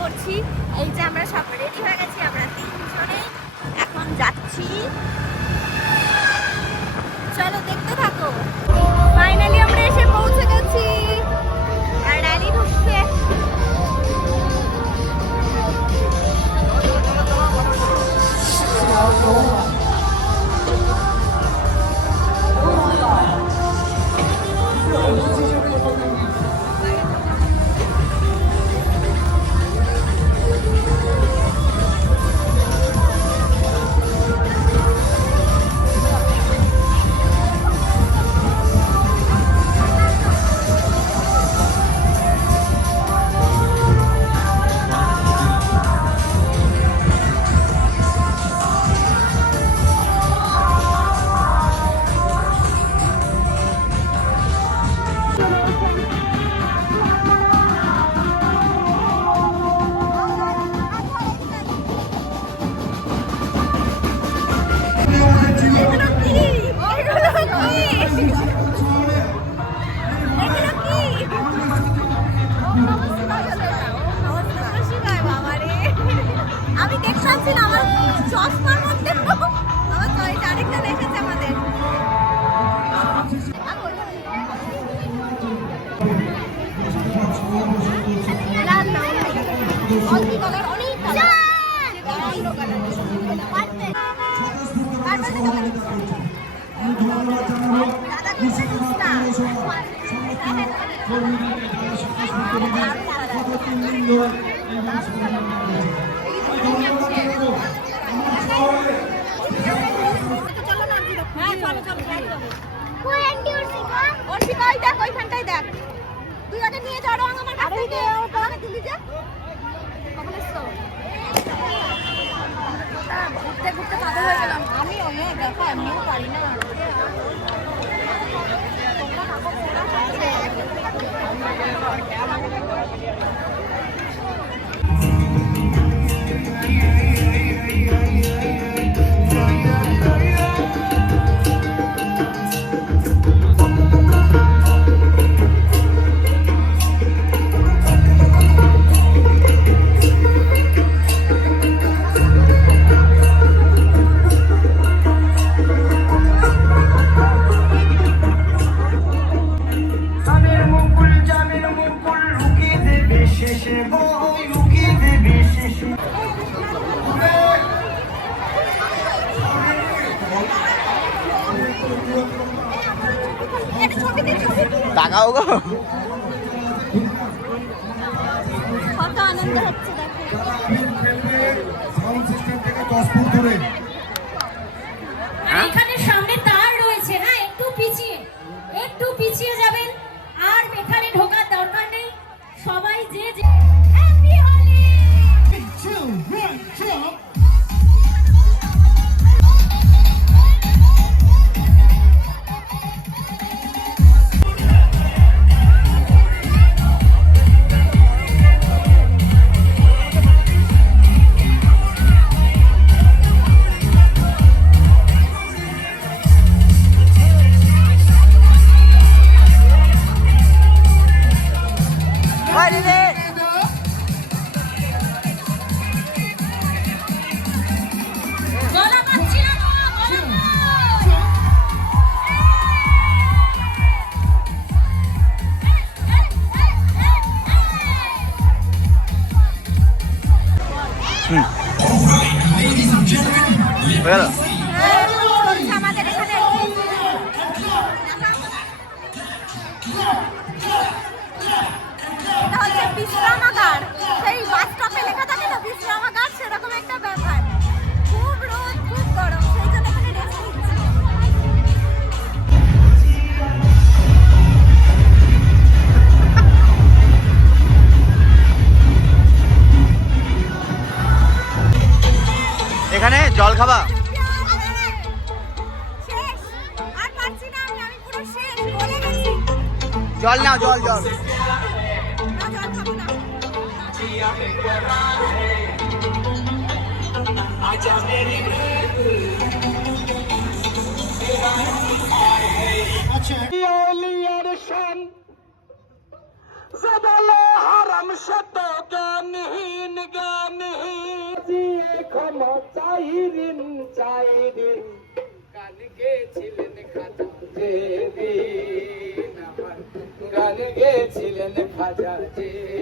করছি। এই যে আমরা সব রেডি হয়ে গেছি, আমরা তিনজনে এখন যাচ্ছি। চলো দেখতে থাকো। ফাইনালি আমরা এসে পৌঁছে গেছি আর র্যালি ঢুকছে। আমি দেখছিলাম আমার চশমার মধ্যে আমার চয়েস আরেকটা দেখেছে আমাদের। ওইখানটাই দেখ, তুই ওটা নিয়ে যাও আমার কাছে দিলি যে ঘুরতে ঘুরতে পাগল হয়ে গেলাম আমি। দেখো এমনিও পারি না। টাকাও গো কত আনন্দ হচ্ছে এখানে সামনে তার রয়েছে, হ্যাঁ একটু পিছিয়ে যাবেন। আর এখানে ঢোকার দরকার নেই, সবাই যে হ্যাপি হোলি। আমাদের এখানে এটা হচ্ছে বিশ্রামাগার। সেই বাস স্টপে লেখা থাকে না বিশ্রামাগার, সেরকম একটা ব্যাপার। খুব রোদ, খুব গরম, সেই জন্য এখানে রেস্ট নিচ্ছি। এখানে জল খাবা? জল নাও, জল জল। জবালে হারাম শত জ্ঞানহীন জ্ঞানহীন ক্ষমা চাই ঋণ চাই ঋণ গান গেছিলেন খাজা যেদিন আমার গান গেছিলেন খাজা যেদিন